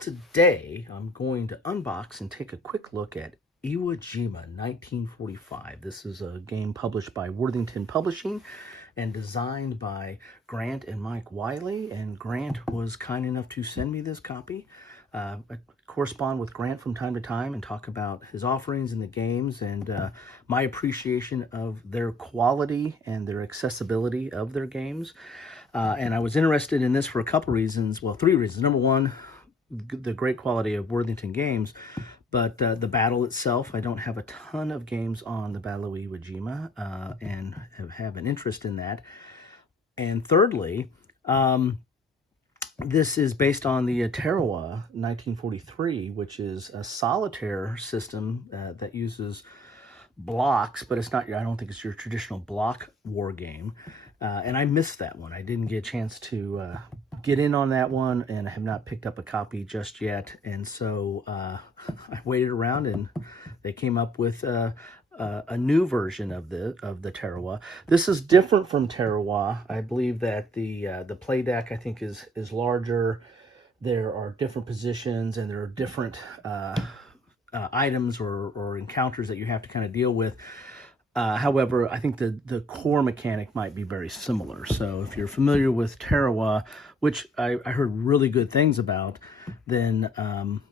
Today I'm going to unbox and take a quick look at Iwo Jima 1945. This is a game published by Worthington Publishing and designed by Grant and Mike Wiley. And Grant was kind enough to send me this copy. I correspond with Grant from time to time and talk about his offerings in the games and my appreciation of their quality and their accessibility of their games. And I was interested in this for a couple reasons. Well, three reasons. Number one, the great quality of Worthington games, but the battle itself, I don't have a ton of games on the Battle of Iwo Jima and have an interest in that. And thirdly, this is based on the Tarawa 1943, which is a solitaire system that uses blocks, but it's not, I don't think it's your traditional block war game. And I missed that one. I didn't get a chance to get in on that one, and I have not picked up a copy just yet. And so I waited around, and they came up with a new version of the Tarawa. This is different from Tarawa. I believe that the play deck, I think, is larger. There are different positions, and there are different items or encounters that you have to kind of deal with. However, I think the core mechanic might be very similar. So if you're familiar with Tarawa, which I heard really good things about, then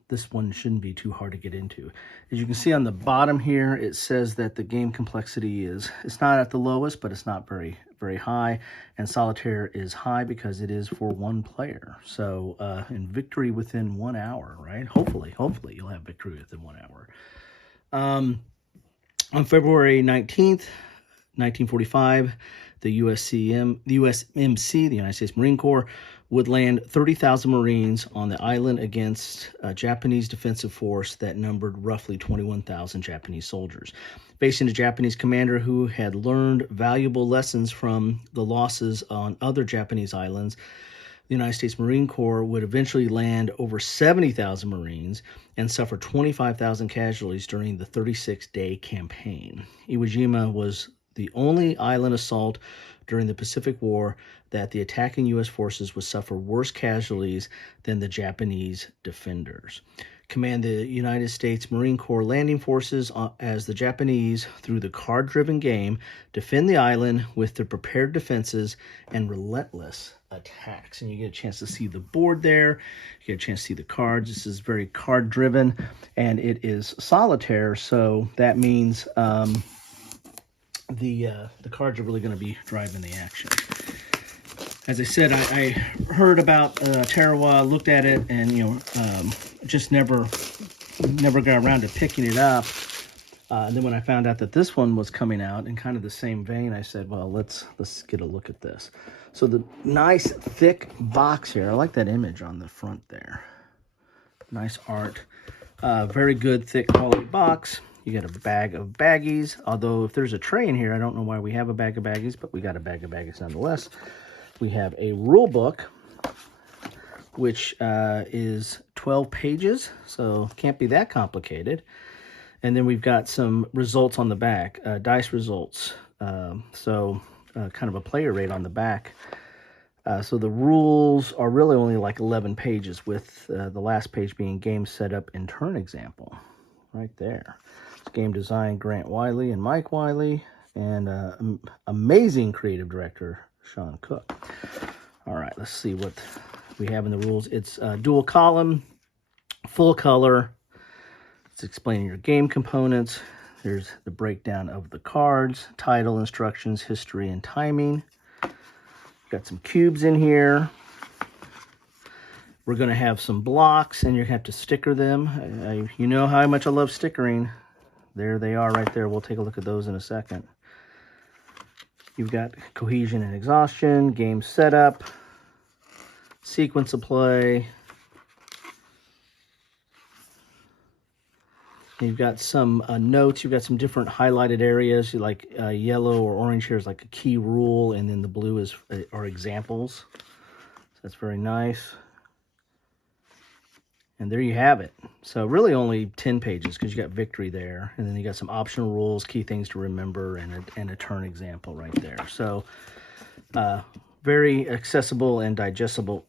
this one shouldn't be too hard to get into. As you can see on the bottom here, it says that the game complexity it's not at the lowest, but it's not very, very high. And solitaire is high because it is for one player. So, and victory within 1 hour, right? Hopefully you'll have victory within 1 hour. On February 19th, 1945, the USMC, the United States Marine Corps, would land 30,000 Marines on the island against a Japanese defensive force that numbered roughly 21,000 Japanese soldiers. Facing a Japanese commander who had learned valuable lessons from the losses on other Japanese islands, the United States Marine Corps would eventually land over 70,000 Marines and suffer 25,000 casualties during the 36-day campaign. Iwo Jima was the only island assault during the Pacific War that the attacking U.S. forces would suffer worse casualties than the Japanese defenders. Command the United States Marine Corps landing forces as the Japanese, through the card-driven game, defend the island with their prepared defenses and relentless attacks. And you get a chance to see the board there. You get a chance to see the cards. This is very card-driven, and it is solitaire, so that means the cards are really going to be driving the action. As I said, I heard about Tarawa, looked at it, and just never got around to picking it up. And then when I found out that this one was coming out in kind of the same vein, I said, well, let's get a look at this. So the nice thick box here, I like that image on the front there. Nice art. Very good thick quality box. You got a bag of baggies, although if there's a tray in here, I don't know why we have a bag of baggies, but we got a bag of baggies nonetheless. We have a rule book, which is 12 pages, so can't be that complicated. And then we've got some results on the back, dice results. Kind of a player rate on the back. So the rules are really only like 11 pages, with the last page being game setup and turn example, right there. It's game design, Grant Wiley and Mike Wiley, and amazing creative director, Sean Cook. All right, let's see what we have in the rules. It's dual column, full color. It's explaining your game components. There's the breakdown of the cards, title, instructions, history, and timing. Got some cubes in here. We're going to have some blocks, and you have to sticker them. You know how much I love stickering. There they are right there. We'll take a look at those in a second. You've got cohesion and exhaustion, game setup, sequence of play. You've got some notes. You've got some different highlighted areas, like yellow or orange here is like a key rule, and then the blue are examples. So that's very nice. And there you have it. So really only 10 pages because you got victory there. And then you got some optional rules, key things to remember, and a turn example right there. So very accessible and digestible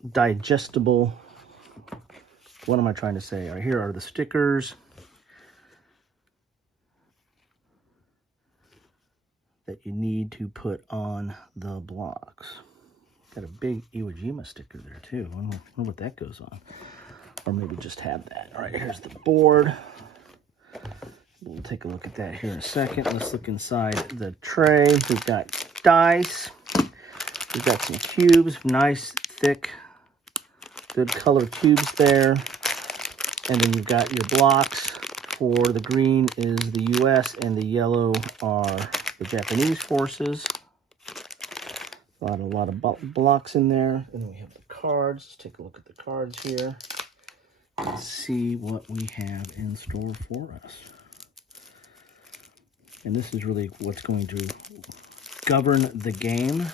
what am I trying to say? All right, here are the stickers that you need to put on the blocks. Got a big Iwo Jima sticker there too. I wonder what that goes on. Or maybe just have that. All right, here's the board. We'll take a look at that here in a second. Let's look inside the tray. We've got dice. We've got some cubes, nice, thick, good color cubes there. And then you've got your blocks. For the green is the US and the yellow are the Japanese forces. A lot of blocks in there. And then we have the cards. Let's take a look at the cards here. Let's see what we have in store for us. And this is really what's going to govern the game.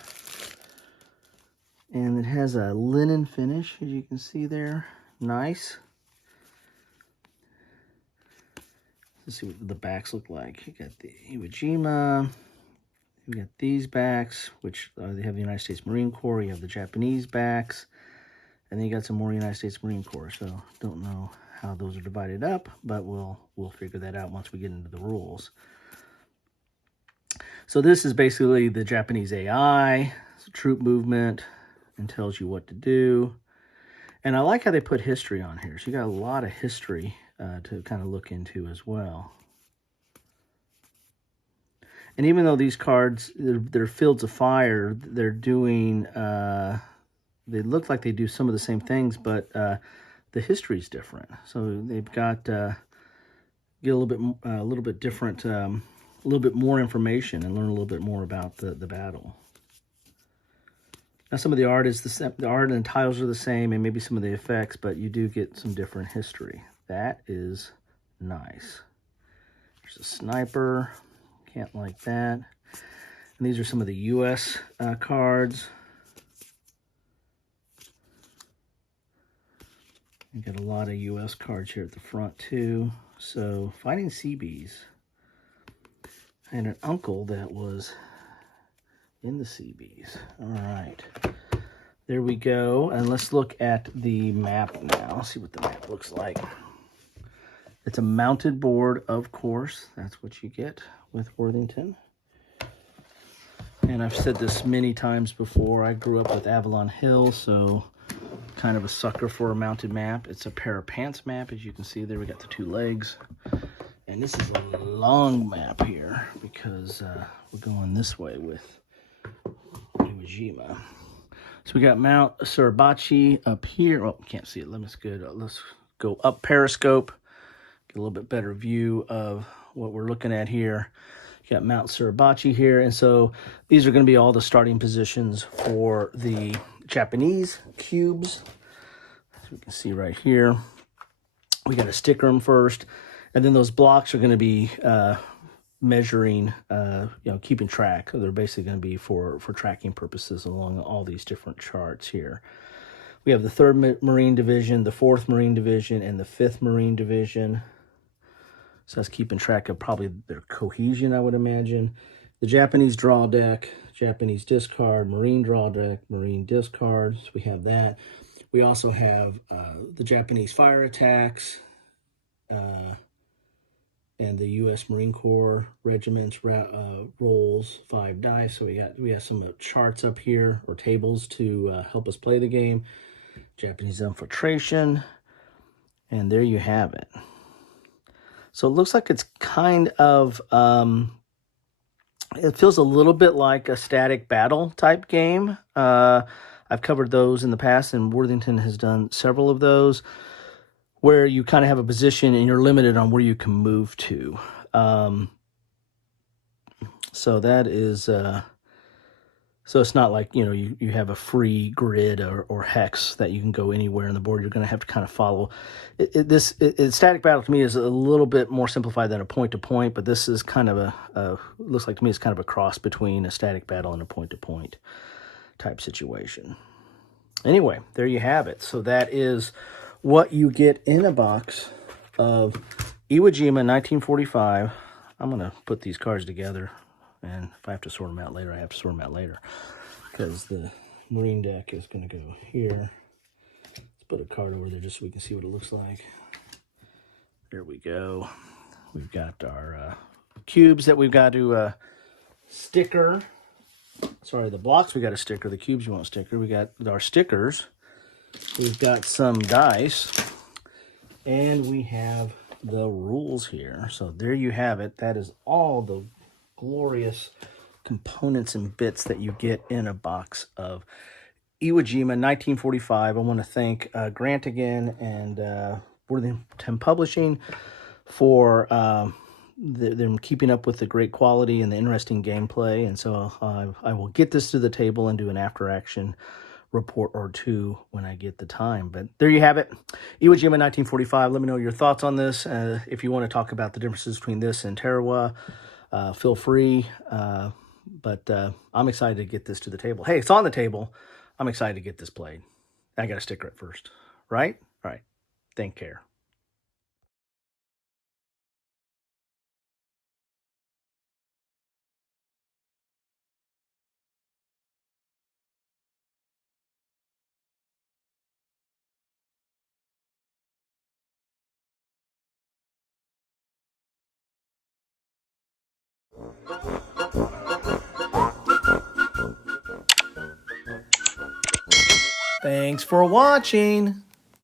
And it has a linen finish, as you can see there. Nice. Let's see what the backs look like. You got the Iwo Jima. You got these backs, which they have the United States Marine Corps. You have the Japanese backs. And then you got some more United States Marine Corps. So don't know how those are divided up, but we'll figure that out once we get into the rules. So this is basically the Japanese AI. It's a troop movement and tells you what to do. And I like how they put history on here. So you got a lot of history to kind of look into as well. And even though these cards, they're Fields of Fire, they're doing, they look like they do some of the same things, but the history is different. So they've got, get a little bit different, a little bit more information and learn a little bit more about the battle. Now some of the art is the art and the tiles are the same, and maybe some of the effects, but you do get some different history. That is nice. There's a sniper. Can't like that. And these are some of the U.S. Cards. You got a lot of U.S. cards here at the front too. So fighting Seabees. I had an uncle that was in the Seabees. All right. There we go. And let's look at the map now. See what the map looks like. It's a mounted board, of course. That's what you get with Worthington. And I've said this many times before. I grew up with Avalon Hill, so kind of a sucker for a mounted map. It's a pair of pants map, as you can see there. We got the two legs. And this is a long map here because we're going this way with Iwo Jima. So we got Mount Suribachi up here. Oh, can't see it. Let's go up periscope. Get a little bit better view of what we're looking at here. You got Mount Suribachi here. And so these are going to be all the starting positions for the Japanese cubes. As we can see right here. We got to sticker them first. And then those blocks are going to be measuring, keeping track. They're basically going to be for tracking purposes along all these different charts here. We have the 3rd Marine Division, the 4th Marine Division, and the 5th Marine Division. So that's keeping track of probably their cohesion, I would imagine. The Japanese draw deck, Japanese discard, Marine draw deck, Marine discard. So we have that. We also have the Japanese fire attacks and the U.S. Marine Corps regiments rolls 5 dice. So we have some charts up here or tables to help us play the game. Japanese infiltration, and there you have it. So it looks like it's kind of, it feels a little bit like a static battle type game. I've covered those in the past, and Worthington has done several of those where you kind of have a position and you're limited on where you can move to. So that is, so it's not like, you have a free grid or hex that you can go anywhere on the board. You're going to have to kind of follow. Static battle to me is a little bit more simplified than a point-to-point, but this is kind of looks like to me it's kind of a cross between a static battle and a point-to-point type situation. Anyway, there you have it. So that is what you get in a box of Iwo Jima 1945. I'm going to put these cards together. And if I have to sort them out later, I have to sort them out later. Because the Marine deck is going to go here. Let's Put a card over there just so we can see what it looks like. There we go. We've got our cubes that we've got to sticker. Sorry, the blocks we got to sticker. The cubes you won't sticker. We got our stickers. We've got some dice. And we have the rules here. So there you have it. That is all the glorious components and bits that you get in a box of Iwo Jima 1945. I want to thank Grant again and Worthington Publishing for them keeping up with the great quality and the interesting gameplay. And so I will get this to the table and do an after action report or two when I get the time. But there you have it. Iwo Jima 1945. Let me know your thoughts on this. If you want to talk about the differences between this and Tarawa, feel free. But I'm excited to get this to the table. Hey, it's on the table. I'm excited to get this played. I got to sticker it first, right? All right. Take care. Thanks for watching.